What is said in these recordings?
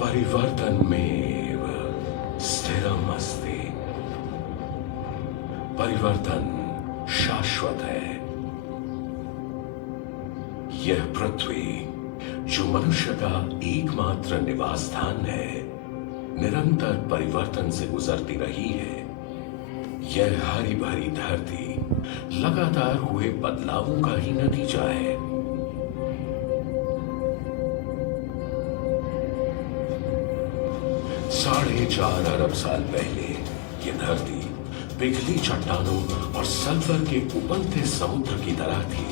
परिवर्तनमेव स्थिरमस्ति। परिवर्तन शाश्वत है। यह पृथ्वी जो मनुष्य का एकमात्र निवास स्थान है, निरंतर परिवर्तन से गुजरती रही है। यह हरी भरी धरती लगातार हुए बदलावों का ही नतीजा है। ₹4.5 अरब साल पहले यह धरती पिघली चट्टानों और सल्फर के उबलते समुद्र की तरह थी,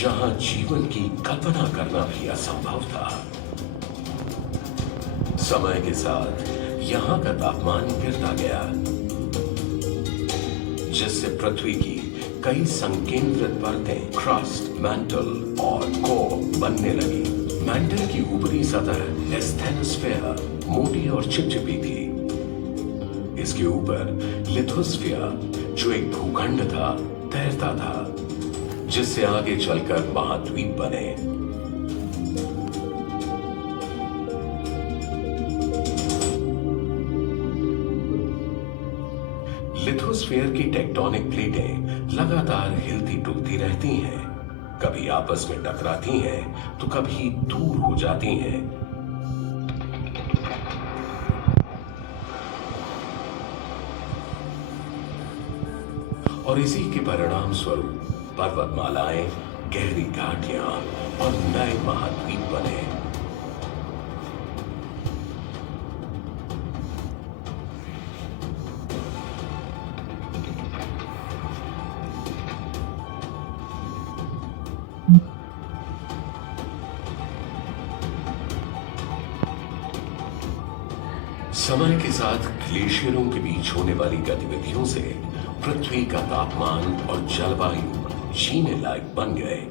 जहां जीवन की कल्पना करना भी असंभव था। समय के साथ यहां का तापमान गिरता गया, जिससे पृथ्वी की कई संकेंद्रित परतें क्रस्ट, मैंटल और कोर बनने लगी। मैंटल की ऊपरी सतह एस्थेनोस्फेयर मोटी और चिपचिपी थी। इसके ऊपर लिथोस्फियर जो एक भूखंड था तैरता था, जिससे आगे चलकर महाद्वीप बने। लिथोस्फीयर की टेक्टोनिक प्लेटें लगातार हिलती डुलती रहती हैं, कभी आपस में टकराती हैं तो कभी दूर हो जाती हैं। और इसी के परिणाम स्वरूप पर्वतमालाएं, गहरी घाटियां और नए महाद्वीप बने। समय के साथ ग्लेशियरों के बीच होने वाली गतिविधियों से पृथ्वी का तापमान और जलवायु जीने लायक बन गए,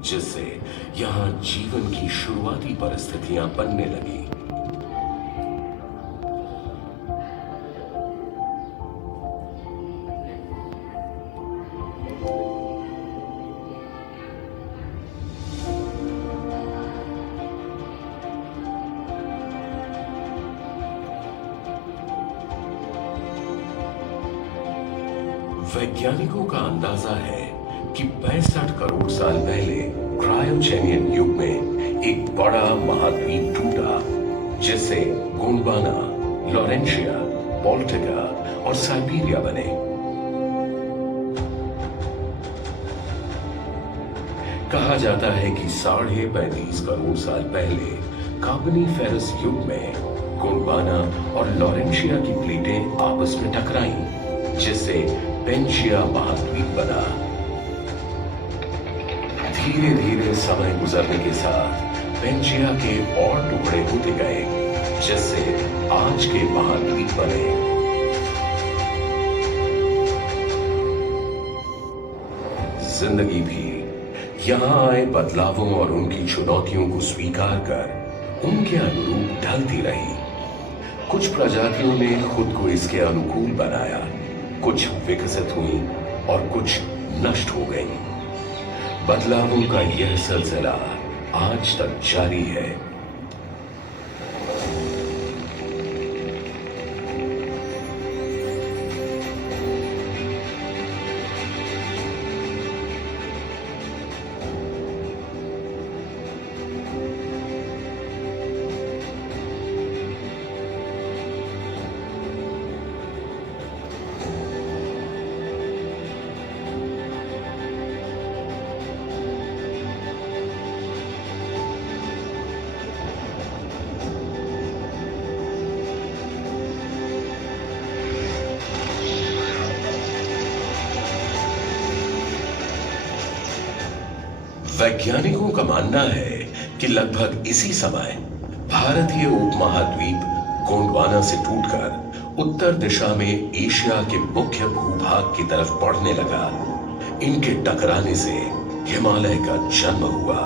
जिससे यहां जीवन की शुरुआती परिस्थितियां बनने लगी। वैज्ञानिकों का अंदाजा है कि 65 करोड़ साल पहले क्रायोजेनियन युग में एक बड़ा महाद्वीप टूटा, जिससे गोंडवाना, लॉरेंशिया, बाल्टिका और साइबेरिया बने। कहा जाता है कि 35.5 करोड़ साल पहले कार्बोनिफेरस युग में गोंडवाना और लॉरेंशिया की प्लेटें आपस में टकराईं, जिससे पेंशिया महाद्वीप बना। धीरे धीरे समय गुजरने के साथ पेंशिया के और टुकड़े होते गए, जिससे आज के महाद्वीप बने। जिंदगी भी यहां आए बदलावों और उनकी चुनौतियों को स्वीकार कर उनके अनुरूप ढलती रही। कुछ प्रजातियों ने खुद को इसके अनुकूल बनाया, कुछ विकसित हुई और कुछ नष्ट हो गई। बदलावों का यह सिलसिला आज तक जारी है। वैज्ञानिकों का मानना है कि लगभग इसी समय भारतीय उपमहाद्वीप गोंडवाना से टूटकर उत्तर दिशा में एशिया के मुख्य भूभाग की तरफ बढ़ने लगा। इनके टकराने से हिमालय का जन्म हुआ।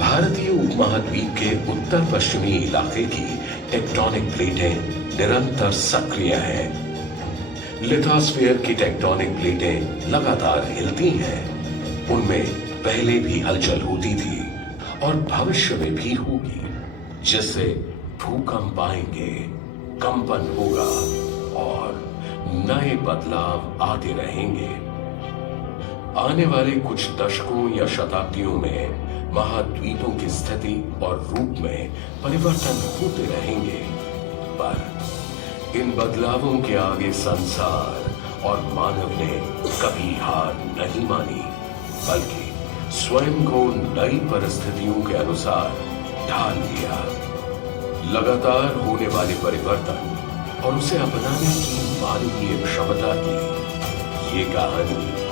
भारतीय उपमहाद्वीप के उत्तर पश्चिमी इलाके की टेक्टोनिक प्लेटें निरंतर सक्रिय हैं। लिथोस्फीयर की टेक्टोनिक प्लेटें लगातार हिलती हैं। उनमें पहले भी हलचल होती थी और भविष्य में भी होगी, जिससे भूकंप आएंगे, कंपन होगा और नए बदलाव आते रहेंगे। आने वाले कुछ दशकों या शताब्दियों में महाद्वीपों की स्थिति और रूप में परिवर्तन होते रहेंगे, पर इन बदलावों के आगे संसार और मानव ने कभी हार नहीं मानी, बल्कि स्वयं को नई परिस्थितियों के अनुसार ढाल लिया। लगातार होने वाले परिवर्तन और उसे अपनाने की मानवीय क्षमता की ये कहानी